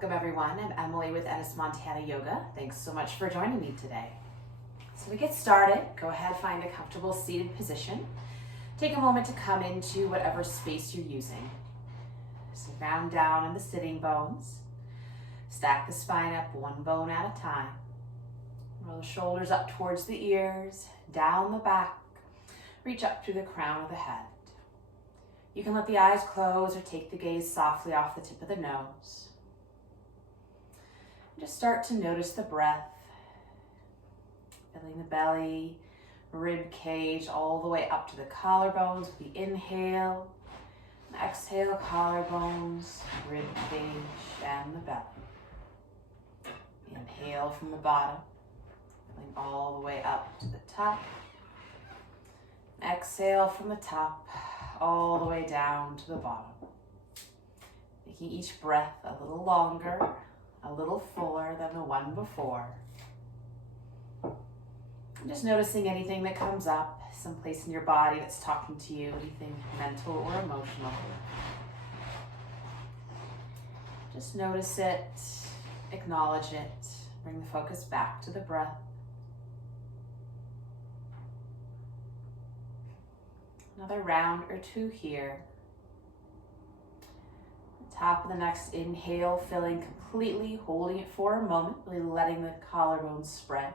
Welcome everyone, I'm Emily with Ennis Montana Yoga. Thanks so much for joining me today. So we get started, go ahead, find a comfortable seated position. Take a moment to come into whatever space you're using. So ground down in the sitting bones. Stack the spine up one bone at a time. Roll the shoulders up towards the ears, down the back. Reach up through the crown of the head. You can let the eyes close or take the gaze softly off the tip of the nose. Just start to notice the breath, filling the belly, rib cage, all the way up to the collarbones with the inhale. And exhale, collarbones, rib cage, and the belly. Inhale from the bottom, filling all the way up to the top. Exhale from the top, all the way down to the bottom. Making each breath a little longer, a little fuller than the one before. And just noticing anything that comes up, someplace in your body that's talking to you, anything mental or emotional. Just notice it, acknowledge it, bring the focus back to the breath. Another round or two here. Top of the next inhale, filling completely, holding it for a moment, really letting the collarbones spread.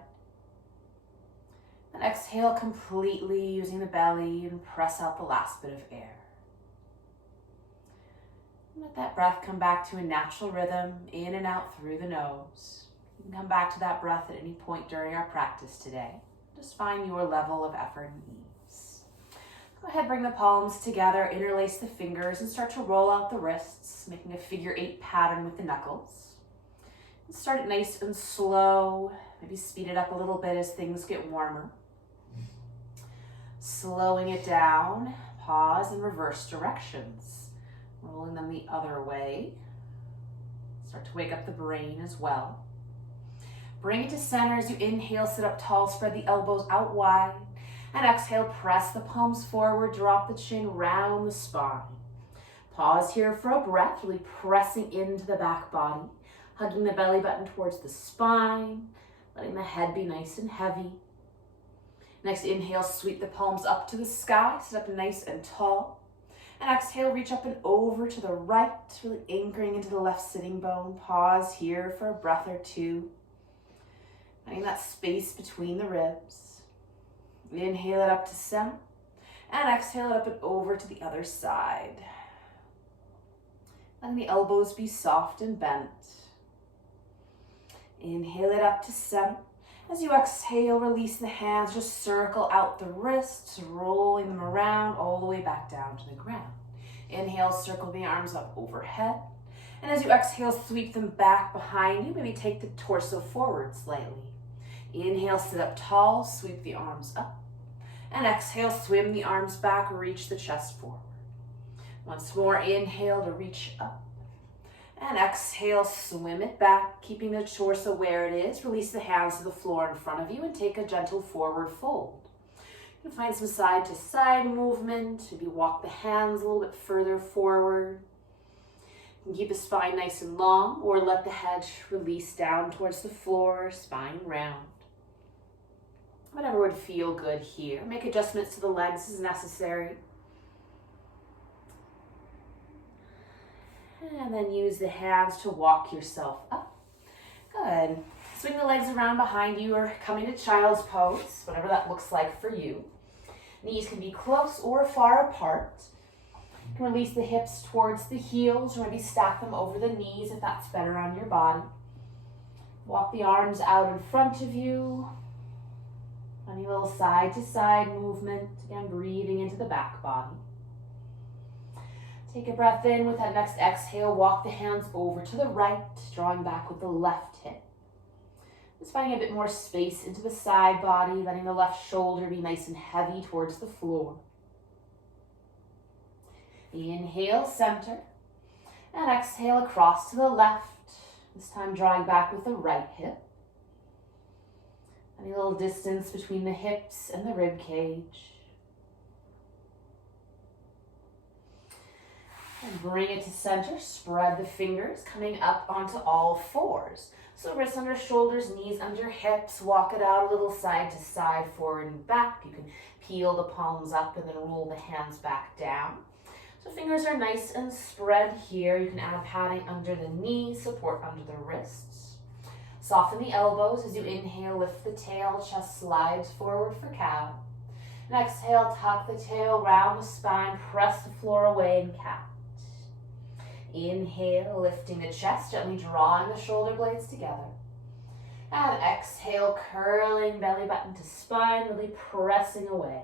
And exhale completely, using the belly, and press out the last bit of air. And let that breath come back to a natural rhythm, in and out through the nose. You can come back to that breath at any point during our practice today. Just find your level of effort and ease. Go ahead, bring the palms together, interlace the fingers, and start to roll out the wrists, making a figure 8 pattern with the knuckles. And start it nice and slow, maybe speed it up a little bit as things get warmer. Slowing it down, pause and reverse directions. Rolling them the other way. Start to wake up the brain as well. Bring it to center as you inhale, sit up tall, spread the elbows out wide. And exhale, press the palms forward, drop the chin, round the spine. Pause here for a breath, really pressing into the back body, hugging the belly button towards the spine, letting the head be nice and heavy. Next inhale, sweep the palms up to the sky, sit up nice and tall. And exhale, reach up and over to the right, really anchoring into the left sitting bone. Pause here for a breath or two, finding that space between the ribs. Inhale it up to center, and exhale it up and over to the other side. Letting the elbows be soft and bent. Inhale it up to center. As you exhale, release the hands, just circle out the wrists, rolling them around all the way back down to the ground. Inhale, circle the arms up overhead. And as you exhale, sweep them back behind you, maybe take the torso forward slightly. Inhale, sit up tall, sweep the arms up. And exhale, swim the arms back, reach the chest forward. Once more, inhale to reach up. And exhale, swim it back, keeping the torso where it is. Release the hands to the floor in front of you and take a gentle forward fold. You can find some side to side movement. Maybe walk the hands a little bit further forward. You can keep the spine nice and long or let the head release down towards the floor, spine round. Whatever would feel good here. Make adjustments to the legs as necessary. And then use the hands to walk yourself up. Good. Swing the legs around behind you or come into child's pose, whatever that looks like for you. Knees can be close or far apart. You can release the hips towards the heels or maybe stack them over the knees if that's better on your body. Walk the arms out in front of you. Any little side to side movement, again breathing into the back body. Take a breath in with that next exhale, walk the hands over to the right, drawing back with the left hip. Just finding a bit more space into the side body, letting the left shoulder be nice and heavy towards the floor. Inhale, center, and exhale across to the left, this time drawing back with the right hip. Any little distance between the hips and the rib cage. And bring it to center. Spread the fingers, coming up onto all fours. So wrists under shoulders, knees under hips. Walk it out a little side to side, forward and back. You can peel the palms up and then roll the hands back down. So fingers are nice and spread here. You can add padding under the knees, support under the wrists. Soften the elbows as you inhale, lift the tail, chest slides forward for cow. And exhale, tuck the tail, round the spine, press the floor away and cat. Inhale, lifting the chest, gently drawing the shoulder blades together. And exhale, curling belly button to spine, really pressing away.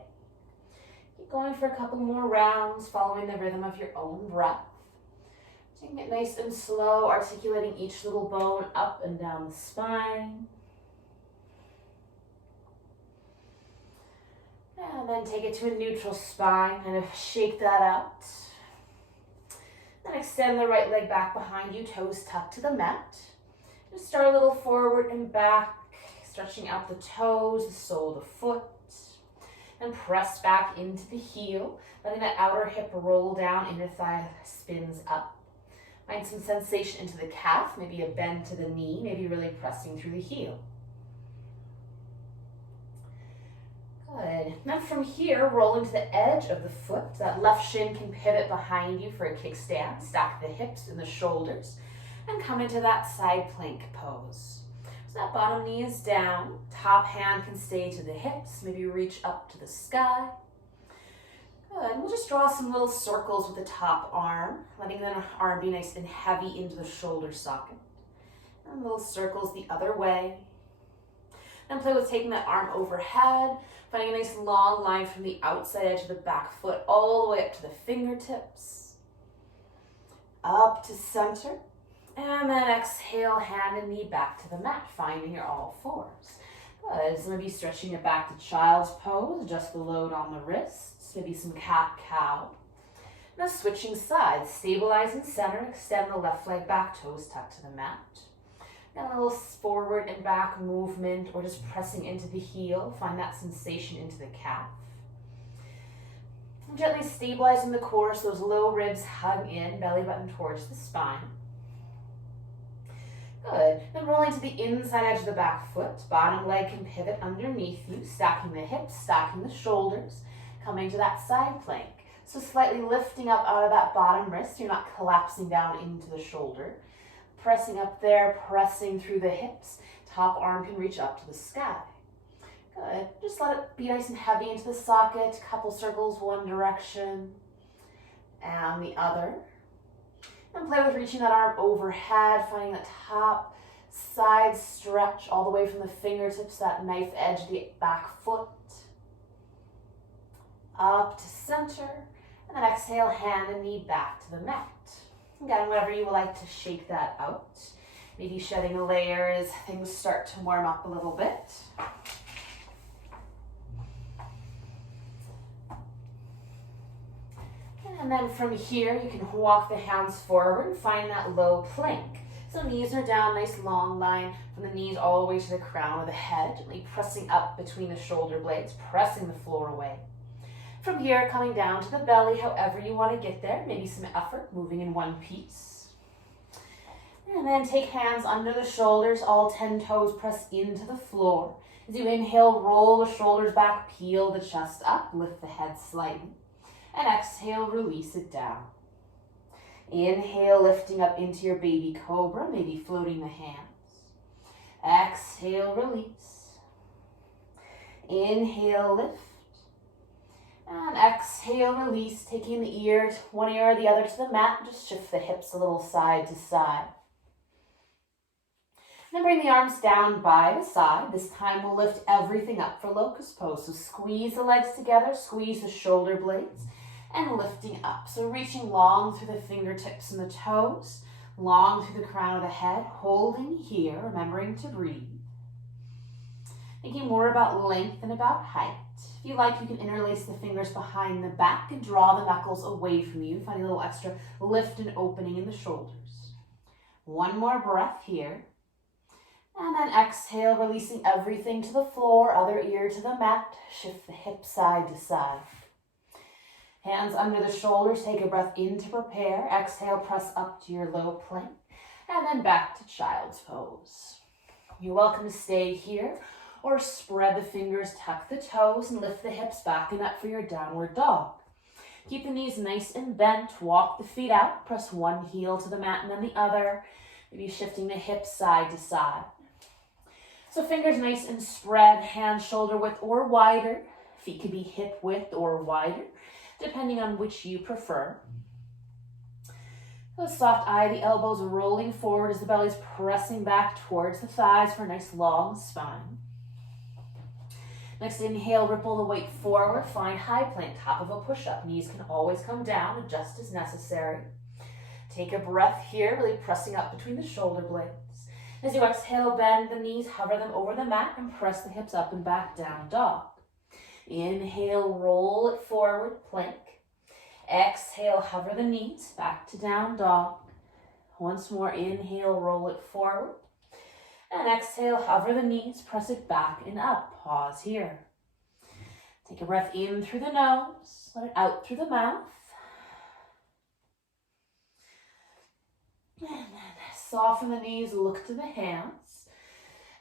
Keep going for a couple more rounds, following the rhythm of your own breath. Taking it nice and slow, articulating each little bone up and down the spine. And then take it to a neutral spine, kind of shake that out. Then extend the right leg back behind you, toes tucked to the mat. Just start a little forward and back, stretching out the toes, the sole of the foot. And press back into the heel, letting that outer hip roll down, inner thigh spins up. Find some sensation into the calf, maybe a bend to the knee, maybe really pressing through the heel. Good. Then from here, roll into the edge of the foot. That left shin can pivot behind you for a kickstand. Stack the hips and the shoulders and come into that side plank pose. So that bottom knee is down. Top hand can stay to the hips. Maybe reach up to the sky. Good. And we'll just draw some little circles with the top arm, letting the arm be nice and heavy into the shoulder socket. And little circles the other way. Then play with taking that arm overhead, finding a nice long line from the outside edge of the back foot all the way up to the fingertips. Up to center. And then exhale, hand and knee back to the mat, finding your all fours. Good. So maybe stretching it back to child's pose, adjust the load on the wrists, maybe some cat-cow. Now switching sides, stabilize in center, extend the left leg back, toes tucked to the mat. And a little forward and back movement, or just pressing into the heel. Find that sensation into the calf. And gently stabilizing the core so those low ribs hug in, belly button towards the spine. Good. Then rolling to the inside edge of the back foot. Bottom leg can pivot underneath you, stacking the hips, stacking the shoulders, coming to that side plank. So slightly lifting up out of that bottom wrist. So you're not collapsing down into the shoulder. Pressing up there, pressing through the hips. Top arm can reach up to the sky. Good. Just let it be nice and heavy into the socket. Couple circles one direction and the other. And play with reaching that arm overhead, finding that top side stretch all the way from the fingertips, that knife edge of the back foot. Up to center. And then exhale, hand and knee back to the mat. Again, whenever you would like to shake that out. Maybe shedding a layer as things start to warm up a little bit. And then from here, you can walk the hands forward and find that low plank. So knees are down, nice long line from the knees all the way to the crown of the head, gently pressing up between the shoulder blades, pressing the floor away. From here, coming down to the belly, however you want to get there, maybe some effort, moving in one piece. And then take hands under the shoulders, all 10 toes press into the floor. As you inhale, roll the shoulders back, peel the chest up, lift the head slightly. And exhale, release it down. Inhale, lifting up into your baby cobra, maybe floating the hands. Exhale, release. Inhale, lift. And exhale, release, taking the ear, one ear or the other to the mat. Just shift the hips a little side to side. Then bring the arms down by the side. This time we'll lift everything up for locust pose. So squeeze the legs together, squeeze the shoulder blades, and lifting up. So reaching long through the fingertips and the toes, long through the crown of the head, holding here, remembering to breathe. Thinking more about length than about height. If you like, you can interlace the fingers behind the back and draw the knuckles away from you, finding a little extra lift and opening in the shoulders. One more breath here. And then exhale, releasing everything to the floor, other ear to the mat. Shift the hips side to side. Hands under the shoulders, take a breath in to prepare. Exhale, press up to your low plank, and then back to child's pose. You're welcome to stay here or spread the fingers, tuck the toes, and lift the hips back and up for your downward dog. Keep the knees nice and bent, walk the feet out, press one heel to the mat and then the other, maybe shifting the hips side to side. So fingers nice and spread, hands shoulder width or wider. Feet can be hip width or wider, depending on which you prefer. So soft eye, the elbows rolling forward as the belly's pressing back towards the thighs for a nice long spine. Next, inhale, ripple the weight forward, find high plank, top of a push-up. Knees can always come down, adjust as necessary. Take a breath here, really pressing up between the shoulder blades. As you exhale, bend the knees, hover them over the mat, and press the hips up and back, down dog. Inhale, roll it forward, plank. Exhale, hover the knees, back to down dog. Once more, inhale, roll it forward. And exhale, hover the knees, press it back and up. Pause here. Take a breath in through the nose, let it out through the mouth. And then soften the knees, look to the hands.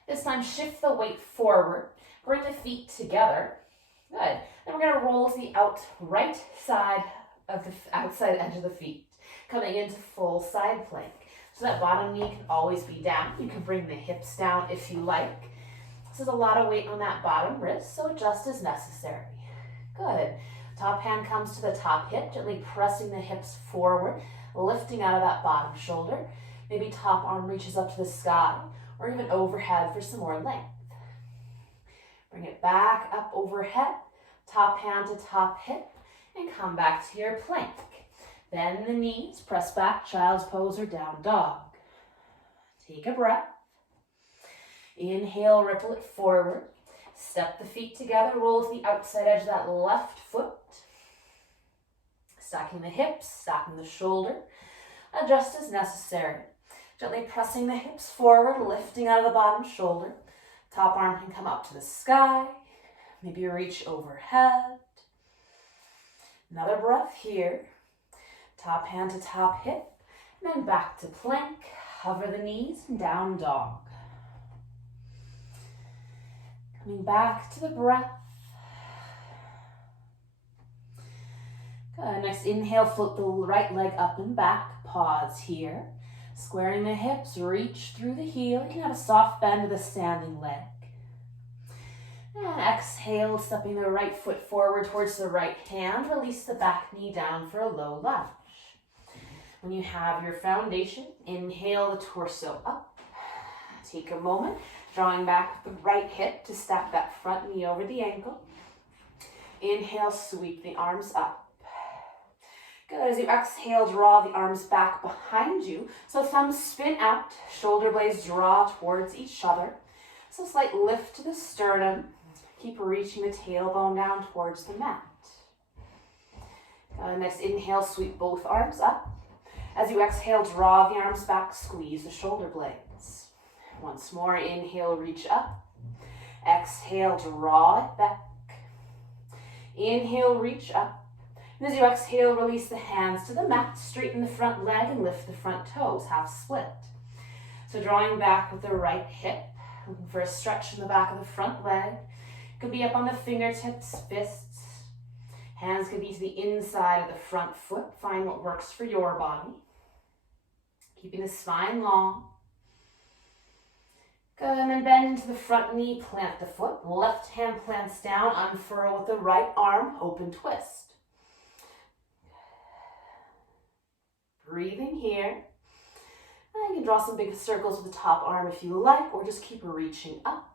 This time, shift the weight forward. Bring the feet together. Good. Then we're going to roll to the right side of the outside edge of the feet, coming into full side plank. So that bottom knee can always be down. You can bring the hips down if you like. This is a lot of weight on that bottom wrist, so adjust as necessary. Good. Top hand comes to the top hip, gently pressing the hips forward, lifting out of that bottom shoulder. Maybe top arm reaches up to the sky, or even overhead for some more length. Bring it back up overhead, top hand to top hip, and come back to your plank. Bend the knees, press back, child's pose or down dog. Take a breath. Inhale, ripple it forward. Step the feet together, roll to the outside edge of that left foot. Stacking the hips, stacking the shoulder. Adjust as necessary. Gently pressing the hips forward, lifting out of the bottom shoulder. Top arm can come up to the sky. Maybe reach overhead. Another breath here. Top hand to top hip, and then back to plank. Hover the knees and down dog. Coming back to the breath. Good. Next, inhale, float the right leg up and back. Pause here. Squaring the hips, reach through the heel. You can have a soft bend of the standing leg. And exhale, stepping the right foot forward towards the right hand. Release the back knee down for a low lunge. When you have your foundation, inhale the torso up. Take a moment, drawing back the right hip to stack that front knee over the ankle. Inhale, sweep the arms up. Good. As you exhale, draw the arms back behind you. So thumbs spin out, shoulder blades draw towards each other. So slight lift to the sternum. Keep reaching the tailbone down towards the mat. Next, inhale, sweep both arms up. As you exhale, draw the arms back, squeeze the shoulder blades. Once more, inhale, reach up. Exhale, draw it back. Inhale, reach up. And as you exhale, release the hands to the mat, straighten the front leg and lift the front toes, half split. So drawing back with the right hip, looking for a stretch in the back of the front leg. Could be up on the fingertips, fists. Hands can be to the inside of the front foot. Find what works for your body. Keeping the spine long. Good, and then bend into the front knee, plant the foot. Left hand plants down, unfurl with the right arm, open twist. Breathing here. And you can draw some big circles with the top arm if you like, or just keep reaching up.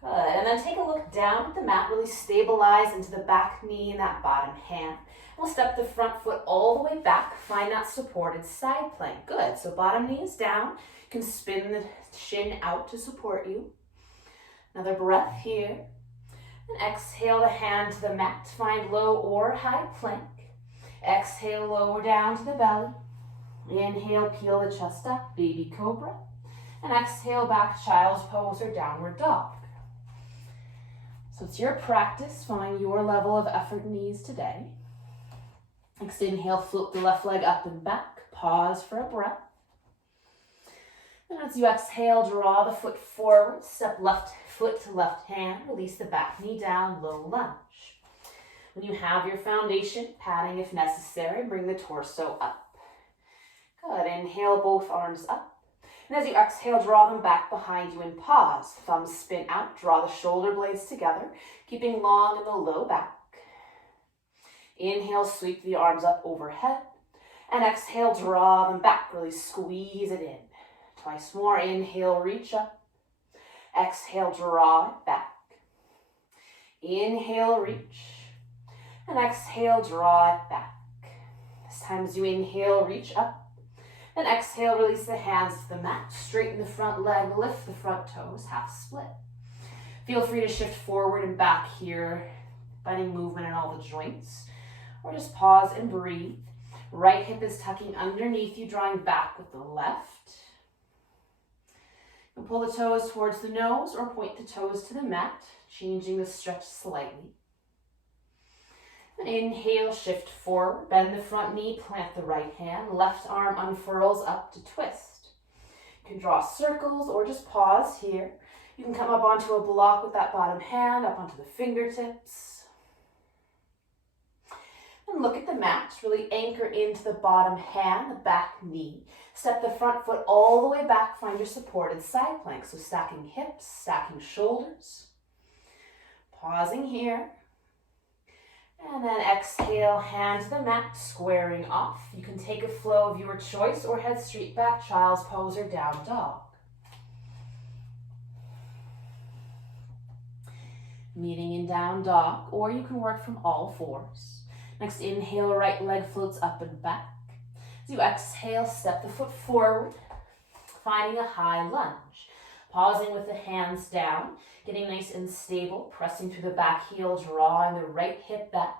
Good, and then take a look down at the mat, really stabilize into the back knee and that bottom hand. We'll step the front foot all the way back, find that supported side plank. Good, so bottom knee is down. You can spin the shin out to support you. Another breath here. And exhale the hand to the mat, find low or high plank. Exhale, lower down to the belly. Inhale, peel the chest up, baby cobra. And exhale, back child's pose or downward dog. So it's your practice. Find your level of effort and ease today. Next inhale, float the left leg up and back. Pause for a breath. And as you exhale, draw the foot forward. Step left foot to left hand. Release the back knee down, low lunge. When you have your foundation, padding if necessary, bring the torso up. Good. Inhale, both arms up. And as you exhale, draw them back behind you and pause. Thumbs spin out, draw the shoulder blades together, keeping long in the low back. Inhale, sweep the arms up overhead. And exhale, draw them back, really squeeze it in. Twice more, inhale, reach up. Exhale, draw it back. Inhale, reach. And exhale, draw it back. This time as you inhale, reach up. And exhale, release the hands to the mat. Straighten the front leg, lift the front toes, half split. Feel free to shift forward and back here, finding movement in all the joints. Or just pause and breathe. Right hip is tucking underneath you, drawing back with the left. And pull the toes towards the nose or point the toes to the mat, changing the stretch slightly. And inhale, shift forward, bend the front knee, plant the right hand, left arm unfurls up to twist. You can draw circles or just pause here. You can come up onto a block with that bottom hand, up onto the fingertips. And look at the mat, really anchor into the bottom hand, the back knee. Step the front foot all the way back, find your supported side plank. So stacking hips, stacking shoulders. Pausing here. And then exhale, hand to the mat, squaring off. You can take a flow of your choice or head straight back, child's pose or down dog. Meeting in down dog, or you can work from all fours. Next, inhale, right leg floats up and back. As you exhale, step the foot forward, finding a high lunge. Pausing with the hands down, getting nice and stable, pressing through the back heel, drawing the right hip back.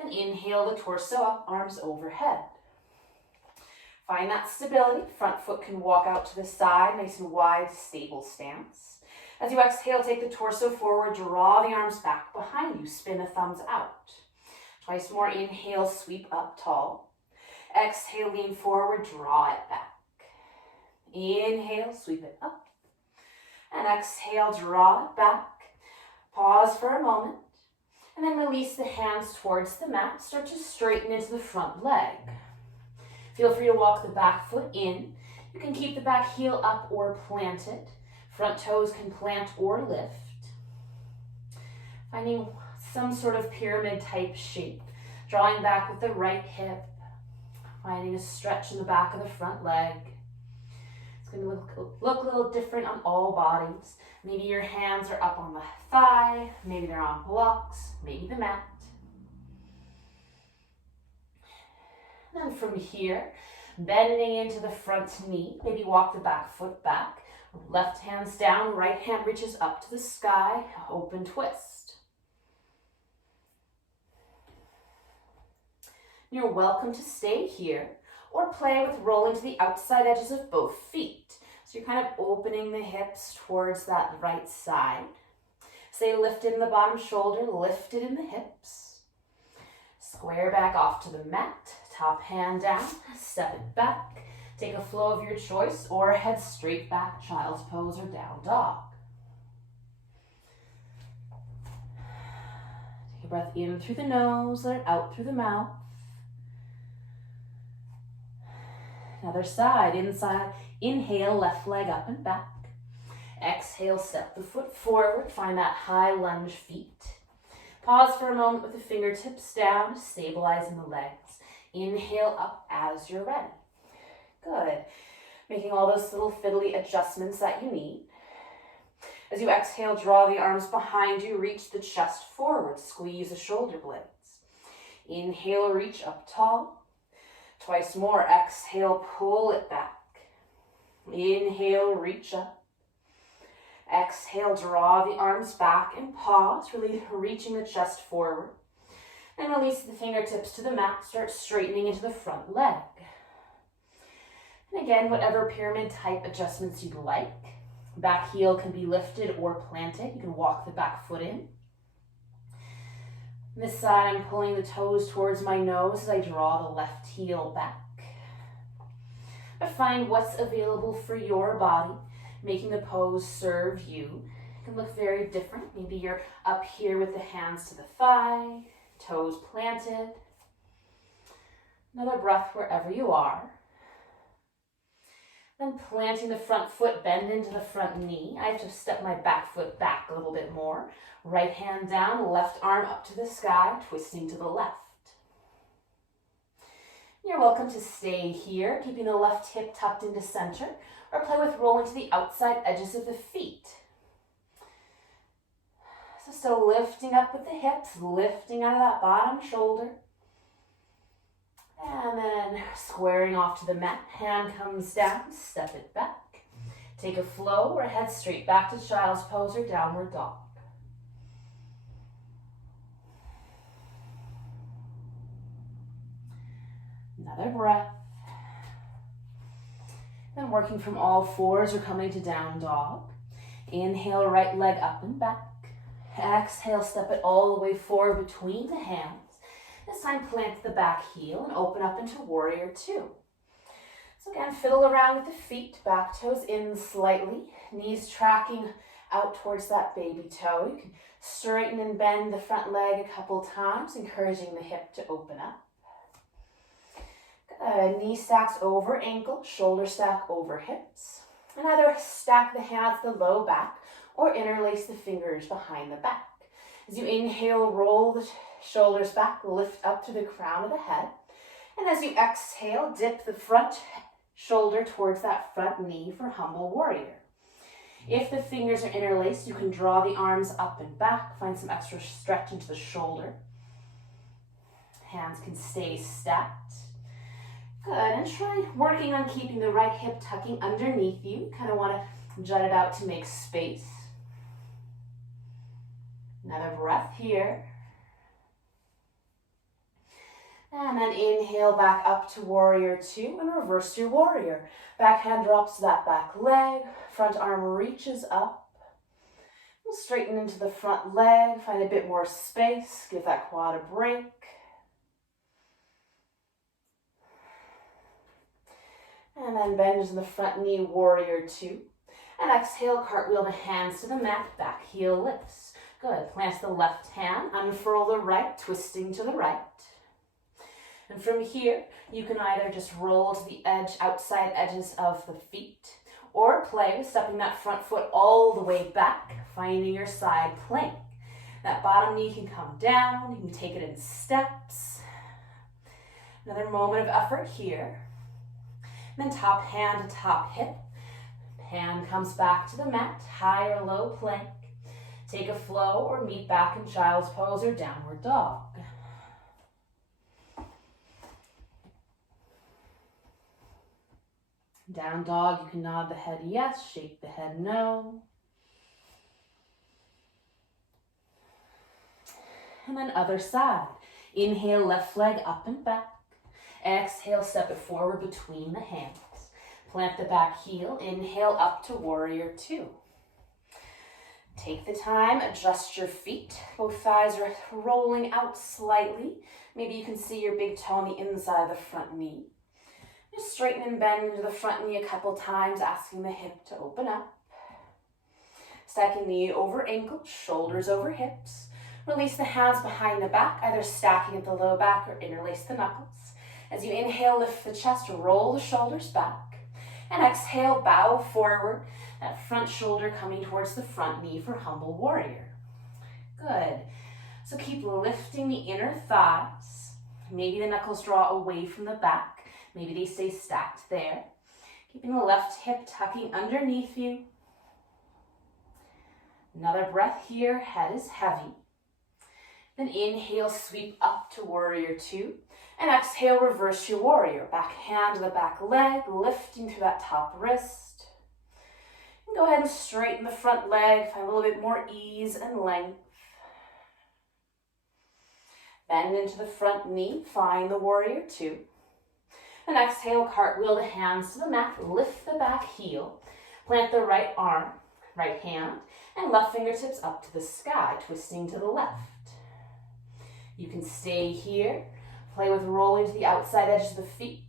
And inhale, the torso up, arms overhead. Find that stability. Front foot can walk out to the side, nice and wide, stable stance. As you exhale, take the torso forward, draw the arms back behind you, spin the thumbs out. Twice more, inhale, sweep up tall. Exhale, lean forward, draw it back. Inhale, sweep it up. And exhale, draw it back. Pause for a moment. And then release the hands towards the mat. Start to straighten into the front leg. Feel free to walk the back foot in. You can keep the back heel up or planted. Front toes can plant or lift. Finding some sort of pyramid type shape. Drawing back with the right hip. Finding a stretch in the back of the front leg. Going to look a little different on all bodies. Maybe your hands are up on the thigh, maybe they're on blocks, maybe the mat. And then from here, bending into the front knee, maybe walk the back foot back. Left hand's down, right hand reaches up to the sky, open twist. You're welcome to stay here or play with rolling to the outside edges of both feet. So you're kind of opening the hips towards that right side. Stay lifted in the bottom shoulder, lifted in the hips. Square back off to the mat, top hand down, step it back. Take a flow of your choice or head straight back, child's pose or down dog. Take a breath in through the nose, let it out through the mouth. Other side, inside, inhale, left leg up and back. Exhale, step the foot forward, find that high lunge feet. Pause for a moment with the fingertips down, stabilizing the legs. Inhale up as you're ready. Good. Making all those little fiddly adjustments that you need. As you exhale, draw the arms behind you, reach the chest forward, squeeze the shoulder blades. Inhale, reach up tall. Twice more, exhale, pull it back. Inhale, reach up. Exhale, draw the arms back and pause, really reaching the chest forward. And release the fingertips to the mat, start straightening into the front leg. And again, whatever pyramid type adjustments you'd like. Back heel can be lifted or planted. You can walk the back foot in. This side, I'm pulling the toes towards my nose as I draw the left heel back. But find what's available for your body, making the pose serve you. It can look very different. Maybe you're up here with the hands to the thigh, toes planted. Another breath wherever you are. Then planting the front foot, bend into the front knee. I have to step my back foot back a little bit more. Right hand down, left arm up to the sky, twisting to the left. You're welcome to stay here, keeping the left hip tucked into center, or play with rolling to the outside edges of the feet. So still lifting up with the hips, lifting out of that bottom shoulder. And then squaring off to the mat, hand comes down, step it back. Take a flow or head straight back to child's pose or downward dog. Another breath. Then working from all fours or coming to down dog. Inhale, right leg up and back. Exhale, step it all the way forward between the hands. This time plant the back heel and open up into warrior two. So again, fiddle around with the feet, back toes in slightly, knees tracking out towards that baby toe. You can straighten and bend the front leg a couple times, encouraging the hip to open up. Knee stacks over ankle, shoulder stack over hips. And either stack the hands to the low back or interlace the fingers behind the back. As you inhale, roll the shoulders back, lift up to the crown of the head. And as you exhale, dip the front shoulder towards that front knee for humble warrior. If the fingers are interlaced, you can draw the arms up and back, find some extra stretch into the shoulder. Hands can stay stacked. Good, and try working on keeping the right hip tucking underneath you. Kind of want to jut it out to make space. Another breath here. And then inhale back up to warrior two and reverse your warrior. Back hand drops to that back leg, front arm reaches up. We'll straighten into the front leg, find a bit more space, give that quad a break. And then bend into the front knee, warrior two. And exhale, cartwheel the hands to the mat, back heel lifts. Good, plant the left hand, unfurl the right, twisting to the right. And from here, you can either just roll to the edge, outside edges of the feet, or play with stepping that front foot all the way back, finding your side plank. That bottom knee can come down, you can take it in steps. Another moment of effort here. And then top hand to top hip. Hand comes back to the mat, high or low plank. Take a flow or meet back in child's pose or downward dog. Down dog, you can nod the head yes, shake the head no. And then other side. Inhale, left leg up and back. Exhale, step it forward between the hands. Plant the back heel, inhale up to warrior two. Take the time, adjust your feet. Both thighs are rolling out slightly. Maybe you can see your big toe on the inside of the front knee. Just straighten and bend into the front knee a couple times, asking the hip to open up. Stacking knee over ankle, shoulders over hips. Release the hands behind the back, either stacking at the low back or interlace the knuckles. As you inhale, lift the chest, roll the shoulders back. And exhale, bow forward, that front shoulder coming towards the front knee for humble warrior. Good. So keep lifting the inner thighs. Maybe the knuckles draw away from the back. Maybe they stay stacked there. Keeping the left hip tucking underneath you. Another breath here, head is heavy. Then inhale, sweep up to warrior two. And exhale, reverse your warrior. Back hand to the back leg, lifting through that top wrist. And go ahead and straighten the front leg, find a little bit more ease and length. Bend into the front knee, find the warrior two. And exhale, cartwheel the hands to the mat, lift the back heel. Plant the right arm, right hand, and left fingertips up to the sky, twisting to the left. You can stay here, play with rolling to the outside edges of the feet.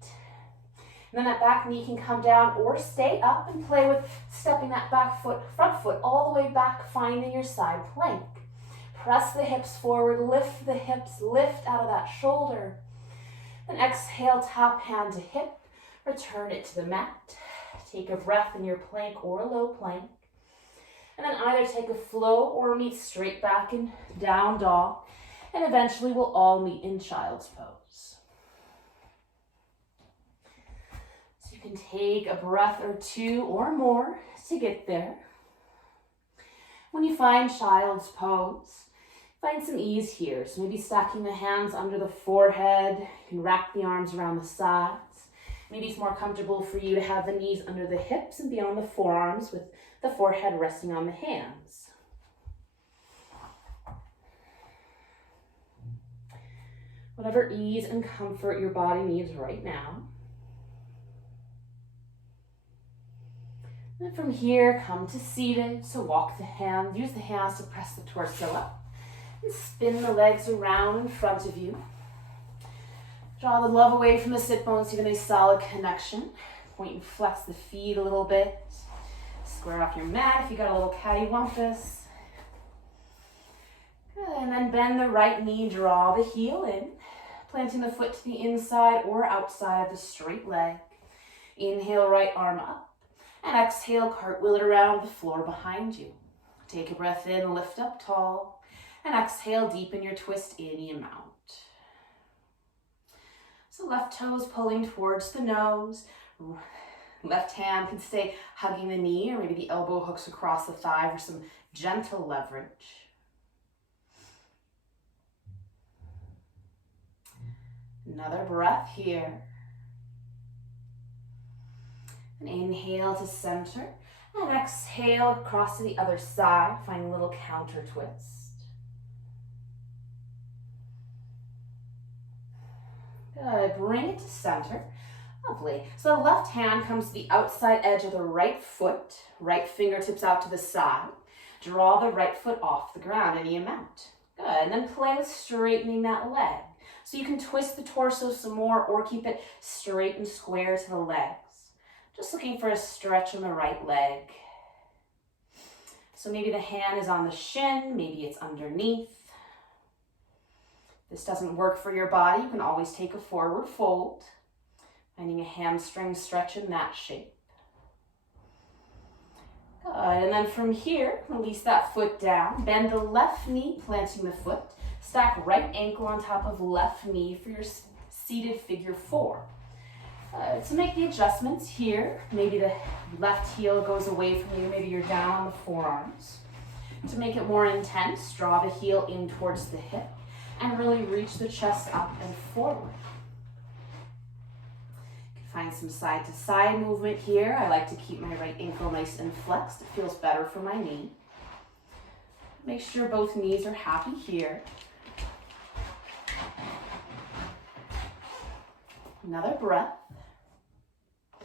And then that back knee can come down or stay up and play with stepping that front foot all the way back, finding your side plank. Press the hips forward, lift the hips, lift out of that shoulder. Then exhale, top hand to hip, return it to the mat. Take a breath in your plank or low plank. And then either take a flow or meet straight back in down dog. And eventually we'll all meet in child's pose. So you can take a breath or two or more to get there. When you find child's pose, find some ease here. So maybe stacking the hands under the forehead. You can wrap the arms around the sides. Maybe it's more comfortable for you to have the knees under the hips and be on the forearms with the forehead resting on the hands. Whatever ease and comfort your body needs right now. And from here, come to seated. So walk the hands, use the hands to press the torso up. And spin the legs around in front of you. Draw the love away from the sit bones, so you have a solid connection. Point and flex the feet a little bit. Square off your mat if you got a little cattywampus. Good, and then bend the right knee, draw the heel in, planting the foot to the inside or outside of the straight leg. Inhale, right arm up, and exhale, cartwheel it around the floor behind you. Take a breath in, lift up tall, and exhale, deepen your twist any amount. So left toes pulling towards the nose. Left hand can stay hugging the knee, or maybe the elbow hooks across the thigh for some gentle leverage. Another breath here. And inhale to center. And exhale across to the other side, finding a little counter twist. Good, bring it to center. Lovely. So the left hand comes to the outside edge of the right foot, right fingertips out to the side. Draw the right foot off the ground, any amount. Good, and then play with straightening that leg. So you can twist the torso some more or keep it straight and square to the legs. Just looking for a stretch on the right leg. So maybe the hand is on the shin, maybe it's underneath. If this doesn't work for your body, you can always take a forward fold, finding a hamstring stretch in that shape. Good, and then from here, release that foot down, bend the left knee, planting the foot, stack right ankle on top of left knee for your seated figure four. To make the adjustments here, maybe the left heel goes away from you, maybe you're down on the forearms. To make it more intense, draw the heel in towards the hip and really reach the chest up and forward. You can find some side to side movement here. I like to keep my right ankle nice and flexed. It feels better for my knee. Make sure both knees are happy here. Another breath.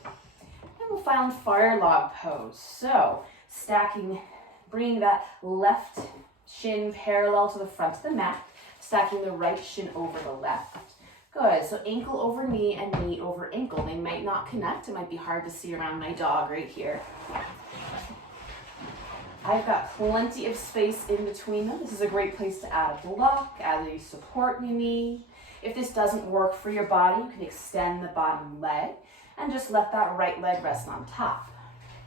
And we'll find fire log pose. So stacking, bringing that left shin parallel to the front of the mat, stacking the right shin over the left. Good, so ankle over knee and knee over ankle. They might not connect. It might be hard to see around my dog right here. I've got plenty of space in between them. This is a great place to add a block, add a support in your knee. If this doesn't work for your body, you can extend the bottom leg and just let that right leg rest on top.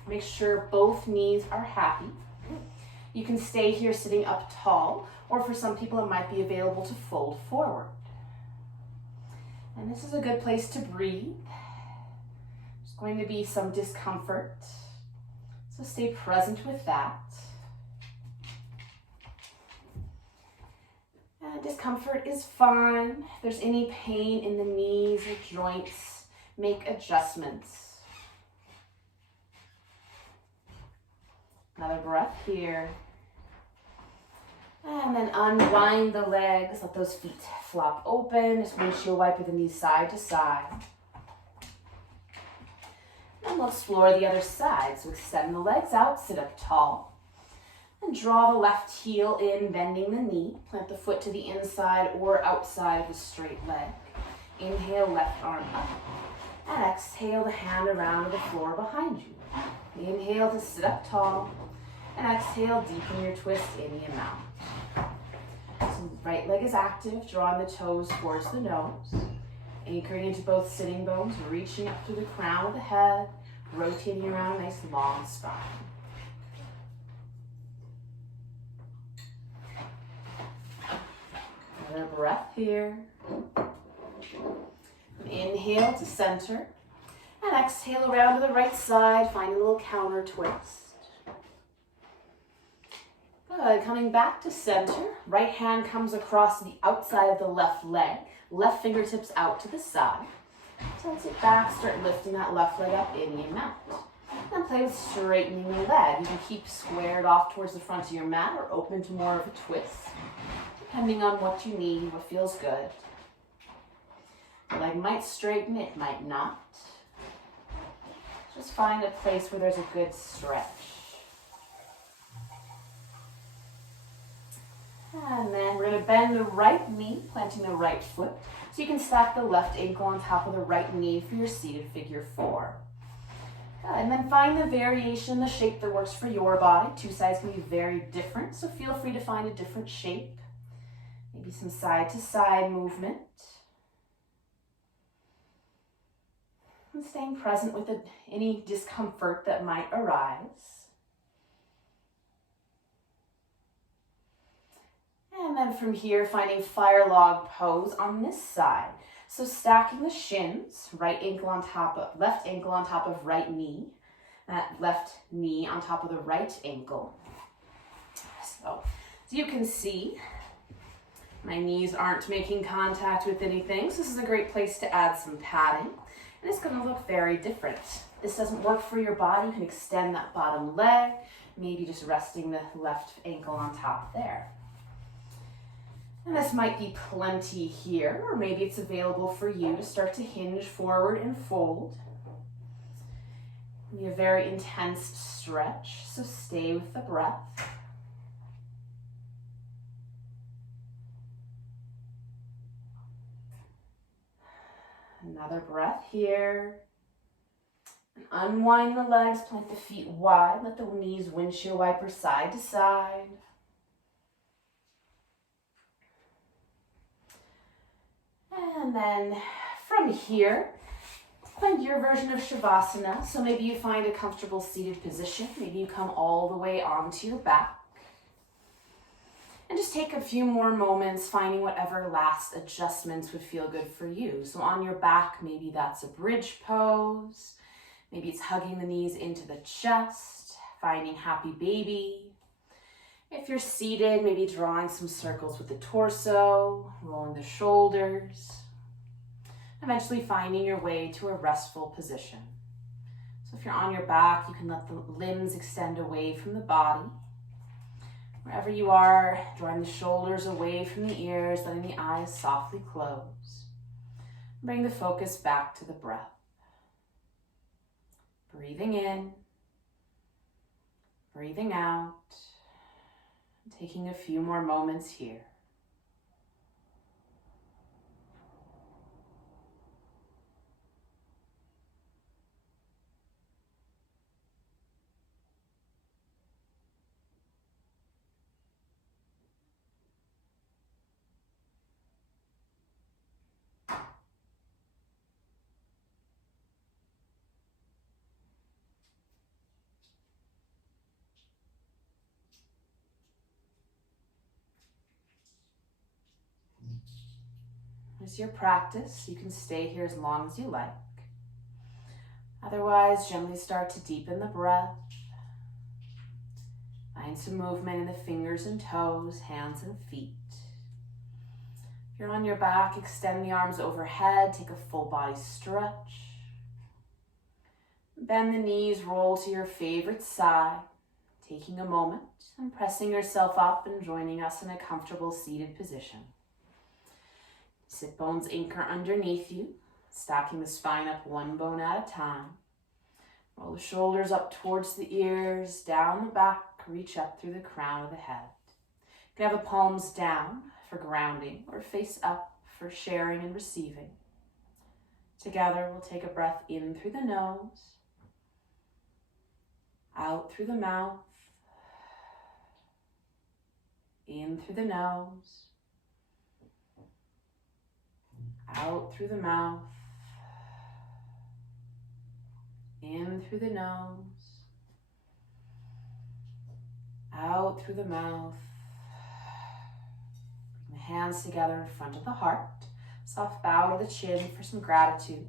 Make sure both knees are happy. You can stay here sitting up tall, or for some people it might be available to fold forward. And this is a good place to breathe. There's going to be some discomfort, so stay present with that. Discomfort is fine. If there's any pain in the knees or joints, make adjustments. Another breath here. And then unwind the legs, let those feet flop open. Just windshield wiper the knees side to side. And we'll explore the other side. So extend the legs out, sit up tall. And And draw the left heel in, bending the knee. Plant the foot to the inside or outside of the straight leg. Inhale, left arm up. And exhale the hand around to the floor behind you. Inhale to sit up tall. And exhale, deepen your twist in the amount. So right leg is active, drawing the toes towards the nose. Anchoring into both sitting bones, reaching up through the crown of the head, rotating around a nice long spine. Another breath here. Inhale to center. And exhale around to the right side, find a little counter twist. Good, coming back to center. Right hand comes across the outside of the left leg. Left fingertips out to the side. Tilt it back, start lifting that left leg up in the amount. Then play with straightening the leg. You can keep squared off towards the front of your mat or open to more of a twist, depending on what you need, what feels good. The leg might straighten, it might not. Just find a place where there's a good stretch. And then we're going to bend the right knee, planting the right foot. So you can stack the left ankle on top of the right knee for your seated figure 4. And then find the variation, the shape that works for your body. Two sides can be very different, so feel free to find a different shape. Maybe some side to side movement. And staying present with any discomfort that might arise. And then from here, finding fire log pose on this side. So stacking the shins, right ankle on top of, left ankle on top of right knee, that left knee on top of the right ankle. So you can see, my knees aren't making contact with anything, so this is a great place to add some padding, and it's gonna look very different. This doesn't work for your body, you can extend that bottom leg, maybe just resting the left ankle on top there. And this might be plenty here, or maybe it's available for you to start to hinge forward and fold. Be a very intense stretch, so stay with the breath. Another breath here. And unwind the legs, plant the feet wide, let the knees windshield wiper side to side. And then from here, find your version of Shavasana. So maybe you find a comfortable seated position. Maybe you come all the way onto your back. And just take a few more moments finding whatever last adjustments would feel good for you. So on your back, maybe that's a bridge pose. Maybe it's hugging the knees into the chest, finding happy baby. If you're seated, maybe drawing some circles with the torso, rolling the shoulders. Eventually finding your way to a restful position. So if you're on your back, you can let the limbs extend away from the body. Wherever you are, drawing the shoulders away from the ears, letting the eyes softly close. Bring the focus back to the breath. Breathing in, breathing out, taking a few more moments here. It's your practice. You can stay here as long as you like. Otherwise, gently start to deepen the breath. Find some movement in the fingers and toes, hands and feet. If you're on your back, extend the arms overhead. Take a full body stretch. Bend the knees, roll to your favorite side. Taking a moment and pressing yourself up and joining us in a comfortable seated position. Sit bones anchor underneath you, stacking the spine up one bone at a time. Roll the shoulders up towards the ears, down the back. reach up through the crown of the head. You can have the palms down for grounding or face up for sharing and receiving. Together, we'll take a breath in through the nose, out through the mouth, in through the nose, out through the mouth, in through the nose, out through the mouth. Bring the hands together in front of the heart. Soft bow to the chin for some gratitude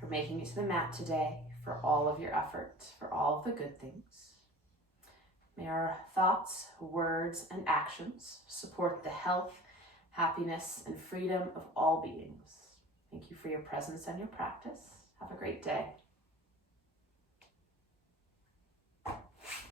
for making it to the mat today, for all of your effort, for all of the good things. May our thoughts, words, and actions support the health, happiness, and freedom of all beings. Thank you for your presence and your practice. Have a great day.